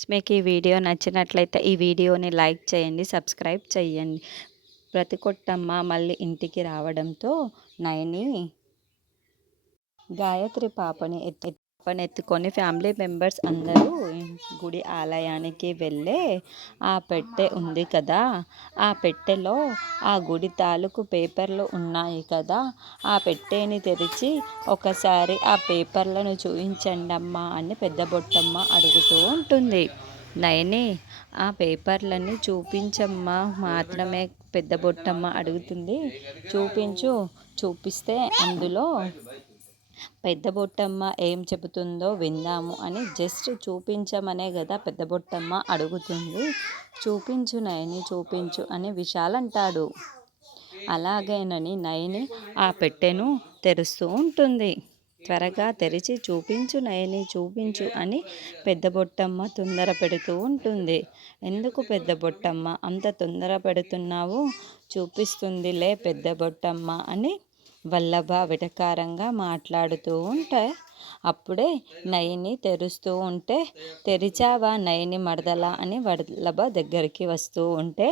మీకు ఈ వీడియో నచ్చినట్లయితే ఈ వీడియోని లైక్ చేయండి, సబ్స్క్రైబ్ చేయండి. ప్రతికొట్టమ్మ మళ్ళీ ఇంటికి రావడంతో నయని గాయత్రి పాపనెత్తుకొని ఫ్యామిలీ మెంబర్స్ అందరూ గుడి ఆలయానికి వెళ్ళే ఆ పెట్టె ఉంది కదా, ఆ పెట్టెలో ఆ గుడి తాలూకు పేపర్లు ఉన్నాయి కదా, ఆ పెట్టెని తెరిచి ఒకసారి ఆ పేపర్లను చూపించండమ్మా అని పెద్ద బొట్టమ్మ అడుగుతూ ఉంటుంది. నయని ఆ పేపర్లన్నీ చూపించమ్మా మాత్రమే పెద్ద బొట్టమ్మ అడుగుతుంది. చూపించు, చూపిస్తే అందులో పెద్ద బొట్టమ్మ ఏం చెబుతుందో విందాము అని జస్ట్ చూపించమనే కదా పెద్ద బొట్టమ్మ అడుగుతుంది. చూపించు నయని, చూపించు అని విశాల్ అంటాడు. అలాగేనని నయని ఆ పెట్టెను తెరుస్తూ ఉంటుంది. త్వరగా తెరిచి చూపించు నయని, చూపించు అని పెద్ద బొట్టమ్మ తొందర పెడుతూ ఉంటుంది. ఎందుకు పెద్ద బొట్టమ్మ అంత తొందర పెడుతున్నావు? చూపిస్తుందిలే పెద్ద బొట్టమ్మ అని వల్లభ వెటకారంగా మాట్లాడుతూ ఉంటే అప్పుడే నయని తెరుస్తూ ఉంటే, తెరిచావా నయని మరదల అని వల్లభ దగ్గరికి వస్తూ ఉంటే,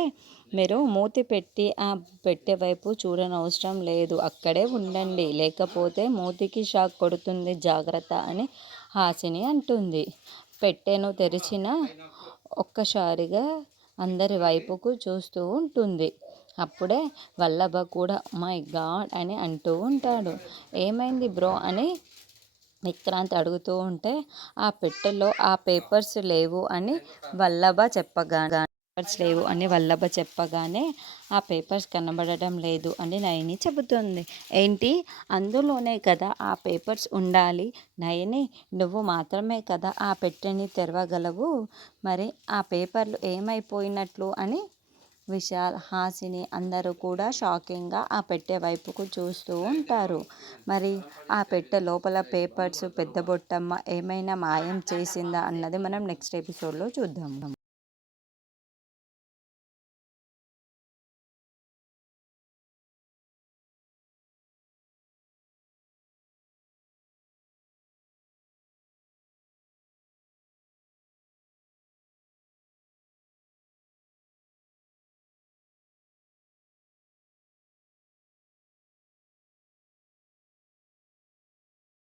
మీరు మూతి పెట్టి ఆ పెట్టె వైపు చూడనవసరం లేదు, అక్కడే ఉండండి, లేకపోతే మూతికి షాక్ కొడుతుంది జాగ్రత్త అని హాసిని అంటుంది. పెట్టెను తెరిచిన ఒక్కసారిగా అందరి వైపుకు చూస్తూ ఉంటుంది. అప్పుడే వల్లభ కూడా మై గాడ్ అని అంటూ ఉంటాడు. ఏమైంది బ్రో అని విక్రాంత్ అడుగుతూ ఉంటే, ఆ పెట్టెలో ఆ పేపర్స్ లేవు అని వల్లభ చెప్పగానే ఆ పేపర్స్ కనబడటం లేదు అని నయని చెబుతుంది. ఏంటి, అందులోనే కదా ఆ పేపర్స్ ఉండాలి నయని, నువ్వు మాత్రమే కదా ఆ పెట్టెని తెరవగలవు, మరి ఆ పేపర్లు ఏమైపోయినట్లు అని విశాల్, హాసిని అందరూ కూడా షాకింగ్గా ఆ పెట్టె వైపుకు చూస్తూ ఉంటారు. మరి ఆ పెట్టె లోపల పేపర్స్ పెద్ద బొట్టమ్మ ఏమైనా మాయం చేసిందా అన్నది మనం నెక్స్ట్ ఎపిసోడ్లో చూద్దాం.